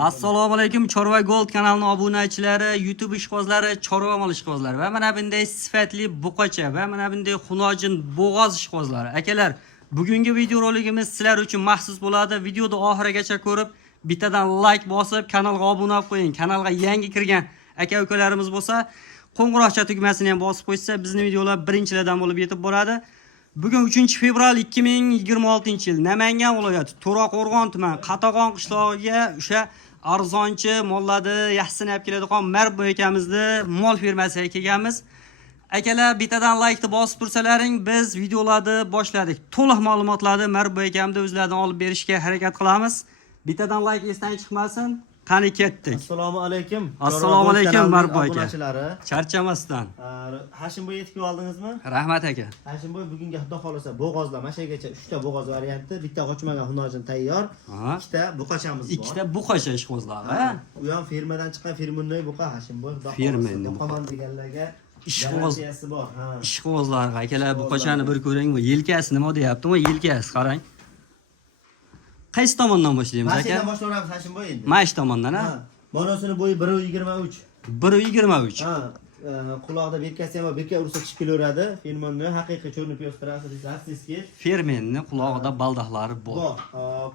Assalomu alaykum Chorva Gold kanalining obunachilari, YouTube ishqibozlari, chorva mol ishqibozlari va mana bunday sifatli buqacha va mana bunday xunojin bo'g'oz ishqibozlari. Akalar, bugungi video roligimiz sizlar uchun maxsus bo'ladi. Videoni oxirigacha ko'rib, bittadan like bosib, kanalga obuna bo'lib qo'ying. Kanalga yangi kirgan aka-ukalarimiz bo'lsa, qo'ng'iroqcha tugmasini ham bosib qo'ysa, bizning videolar birinchilardan bo'lib yetib boradi. Bugun 3-fevral 2026-yil Namangan viloyati To'raqo'rg'on tuman Qatag'on qishlog'iga o'sha arzonchi mollarni yaxshisini olib keladigan Marbo akamizni mol firmasiga kelganmiz. Akalar, bittadan like ni bosib tursalaring, biz videolarni boshladik. To'liq ma'lumotlarni Marbo akamda o'zlaridan olib berishga harakat qilamiz. Bittadan like esdan chiqmasin. Qani ketdik. Assalomu alaykum. Assalomu alaykum Marbo aka. Obunachilari. Charchamasdan. Hashimboy yetib oldingizmi? Rahmat aka. Hashimboy bugungi xudo xolasa bo'g'ozlar, mana shagacha 3 ta bo'g'oz varianti, bitta qochmagan hunojin tayyor, 2 ta buqachamiz bor. 2 ta buqacha ishqibozlar, ha? U ham firmadan chiqqan firmunnoy buqa Hashimboy. Firmunnoy buqaman deganlarga ishqiboz bor, ha. Ishqibozlar, akalar buqachani bir ko'ring, bu yelkasi nima deyapti? Bu yelkasi qarang. Qaysi tomondan boshlaymiz aka? Qaysidan boshlaymiz Hashimboy endi? Mana shu tomondan, ha? Monosini bo'yi 1.23. 1.23. Ha, quloqda berkasi ham berka ursa chiqib kelaveradi. Firmonning haqiqiy cho'rni piyos transiski. Fermenning qulog'ida baldaqlari bor. Hop.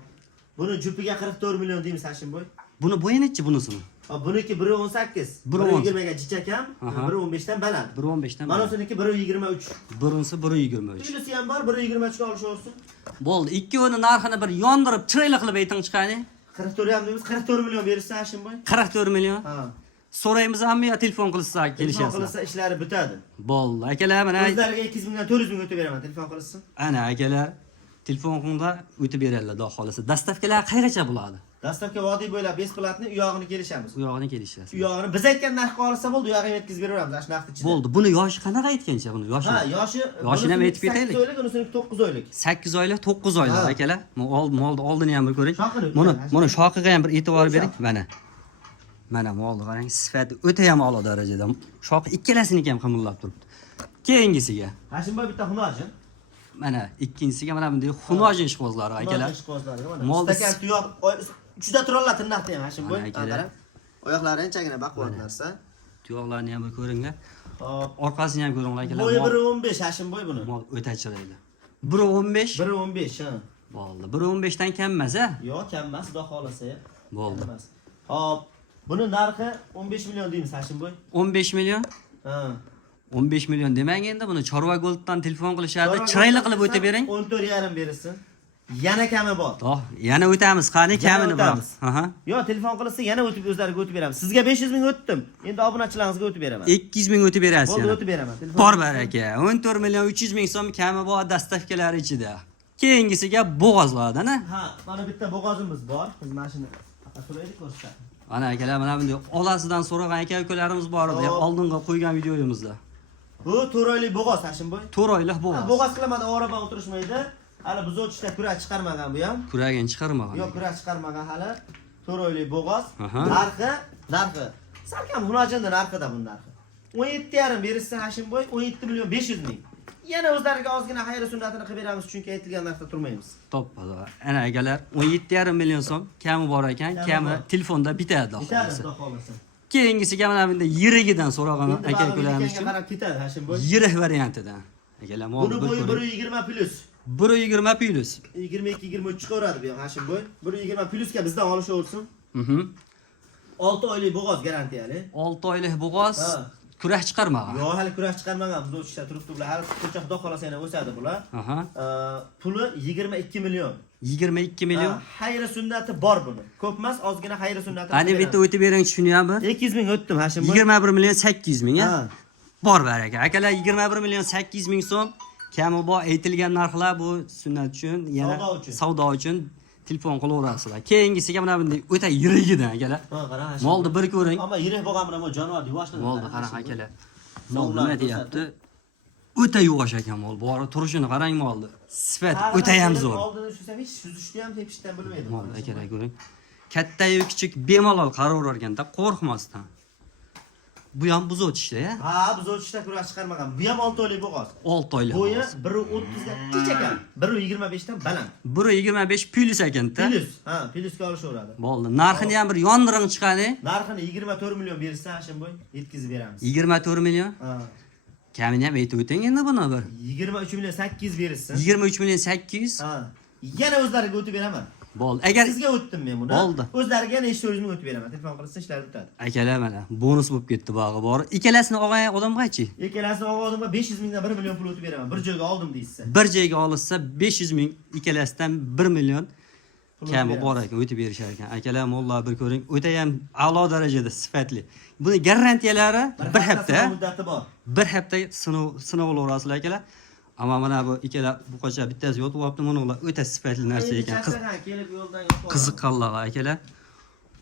Buni jupiga 44 million deymiz Hashimboy. Buni bo'yi nechi bunisini? Buniki 1.18. 1.20 ga jichakam, 1.15 dan baland. 1.15 dan. Mana shuniki 1.23. Birinchisi 1.23. Uchinchisi ham bor, 1.23 ga olish olsin. Bo'ldi, ikkovini narxini bir yondirib, chiroyli qilib ayting chiqani. 44 ham deymiz, 44 million berishsa Hashimboy. 44 million. Ha. So'raymiz hamma yo telefon qilsa kelishasiz. Telefon qilsa ishlari bitadi. Bo'ldi, akalar mana o'zlariga 200 mingdan 400 ming o'tib beraman, telefon qilsin. Ana akalar, telefonda o'tib beradilar, xudo xolasa. Dastavkalar qayergacha bo'ladi? Dastavka vodiy bo'ylab besplatni u yog'ini kelishamiz. U yog'ini kelishasiz. U yog'ini biz aytgan narxga olsa bo'ldi, u yog'ini yetkazib beraveramiz, ash narxni ichida. Bo'ldi. Buni yoshi qanaqa aytgancha buni? Yoshi. Ha, yoshini ham aytib ketaylik. 8 oylik, unisini 9 oylik. 8 oylik, 9 oylik akalar. Molni oldini ham bir ko'ring. Buni shoqiga ham bir e'tibor bering. Mana molni qarang, sifati o'ta ham a'lo darajada. Shoqi ikkalasini ham qimillab turibdi. Keyingisiga. Hashimboy bitta hunojin. Mana ikkinchisiga mana bunday hunojin ishqibozlari akalar. Mol stakan tuyoq juda turollar tirnoqda ham Hashimboy. Oyoqlari anchagina baquvvat narsa. Tuyoqlarni ham bir ko'ringlar. Hop, orqasini ham ko'ringlar akalar. Bo'yi 1.15 Hashimboy buni. Mol o'ta chiroyli. 1.15. 1.15 ha. Bo'ldi. 1.15 dan kam emas, a? Yo'q, kam emas, xudo xolasa. Bo'ldi. Hop, buni narxi 15 million deymiz Hashimboy. 15 million? Ha. 15 million demang endi, buni Chorva Golddan telefon qilishadi. Chiroyli qilib o'tib bering. 14,5 berilsin. Yana kami bor. Yana o'tamiz. Qani kamini bilamiz. Yo, telefon qilsa yana o'tib o'zlariga o'tib beramiz. Sizga 500 ming o'tdim. Endi obunachilaringizga o'tib beraman. 200 ming o'tib berasiz. Bo'ldi, o'tib beraman. Bor baraka. 14 million 300 ming so'm kami bor dastavkalari ichida. Keyingisiga bo'g'ozlardan, a? Ha, mana bitta bo'g'ozimiz bor. Biz mana shuni so'raylik ko'rsa. Ana akalar, mana bunday olasidan so'ragan aka-ukalarimiz bor edi, oldinga qo'ygan videoyimizda. Bu 4 oylik bo'g'oz Hashimboy. 4 oylik bo'g'oz. Bo'g'oz qilamada o'raban o'tirishmaydi. Hali biz o'tishda kurak chiqarmagan bu ham. Kuragini chiqarmagan. Yo'q, kurak chiqarmagan hali. 4 oylik bo'g'oz. Narxi. Salkam hunojinda narxida bu narxi. 17,5 berishsa Hashimboy 17 million 500 ming. Yana o'zlariga ozgina xayr sunnatini qilib beramiz, chunki aytilgan narxda turmaymiz. To'ppa. Ana akalar, 17,5 million so'm kami bor ekan, kami telefonda bitadi, xohlasa. Bitadi, xohlasa. Keyingisiga mana bunday yirigidan so'ragan aka-ukalarimiz uchun. Qarab ketadi Hashimboy. Yirik variantidan. Akalar, mol buni bo'yi 1.20 plus. 1.20 plus. 22-23 chiqaveradi bu ham Hashimboy. 1.20 plusga bizdan olish olsin. 6 oylik bo'g'oz garantiyali. 6 oylik bo'g'oz. Kurak chiqarmagan. Yo'q, hali kurak chiqarmagan. Biz o'tishda turibdi bular. Hali ko'cha xudo xolasa yana o'sadi bular. Puli 22 million. 22 million. Xayri sunnati bor buni. Ko'p emas, ozgina xayri sunnati. Qani bitta o'tib bering shuni ham bir. 200 ming o'tdim Hashimboy. 21 million 800 ming, ha? Bor baraka. Akalar 21 million 800 ming so'm. Kami bor aytilgan narxlar bu sunnat uchun, yana savdo uchun telefon qilaverasizlar. Keyingisiga mana bunday o'ta yirigidan akalar. Qarang. Molni bir ko'ring. Ammo yirik bo'lgan bilan bu jonivor yuvoshlar. Molni qarang akalar. Mol nima deyapti? O'ta yuvosh ekan mol. Bori turishini qarang molni. Sifat o'ta ham zo'r. Oldini tushsam hech suzishni ham tepishdan bilmaydi. Mol akalar ko'ring. Katta-yu kichik bemalol qaraverganda qo'rqmasdan. Bu ham buz o'tishda ya. Ha, biz o'tishda kurash chiqarmagan. Bu ham 6 oylik bo'g'oz. 6 oylik. Bo'yi 1.30 ga tik ekan. 1.25 dan baland. 1.25 plus ekanda. Plus. Ha, plusga olishaveradi. Bo'ldi. Narxini ham bir yondiring chiqadi. Narxini 24 million bersa, Hashimboy, yetkazib beramiz. 24 million. Ha. Kamini ham aytib o'ting endi buni bir. 23 million 800 berilsin. 23 million 800. Ha. Yana o'zlariga o'tib beraman. Bo'ldi. Agar Sizga o'tdim men buni. Bo'ldi. O'zlariga yana 200 ming o'tib beraman. Telefon qilsa ishlar o'tadi. akalar mana bonus bo'lib ketdi bog'i bor. Ikkalasini olgan odamgachi? Ikkalasini olganimga 500 mingdan 1 million pul o'tib beraman. Bir joyga oldim deysiz. Bir joyga olsa 500 ming, ikkalasidan 1 million Pul kami o'tib bor ekan, o'tib berishar ekan. Akalar, mollar bir ko'ring, o'ta ham a'lo darajada sifatli. Buni garantiyalari bir hafta. muddati bor. Bir hafta sinov olasizlar akalar. Ammo mana bu ikkala buqacha bittasi yotib olibdi, mana ular o'ta sifatli narsa ekan. Kelib yo'ldan Qiziqqanlar akalar.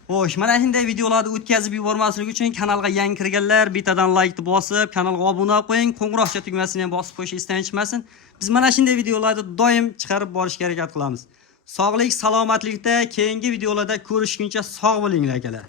Xo'sh, mana shunday videolarni o'tkazib yubormaslik uchun kanalga yangi kirganlar bittadan like bosib, kanalga obuna qo'ying, qo'ng'iroqcha tugmasini ham bosib qo'yish esdan chiqmasin. Biz mana shunday videolarni doim chiqarib borishga harakat qilamiz. Sog'lik, salomatlikda keyingi videolarda ko'rishguncha sog' bo'linglar akalar.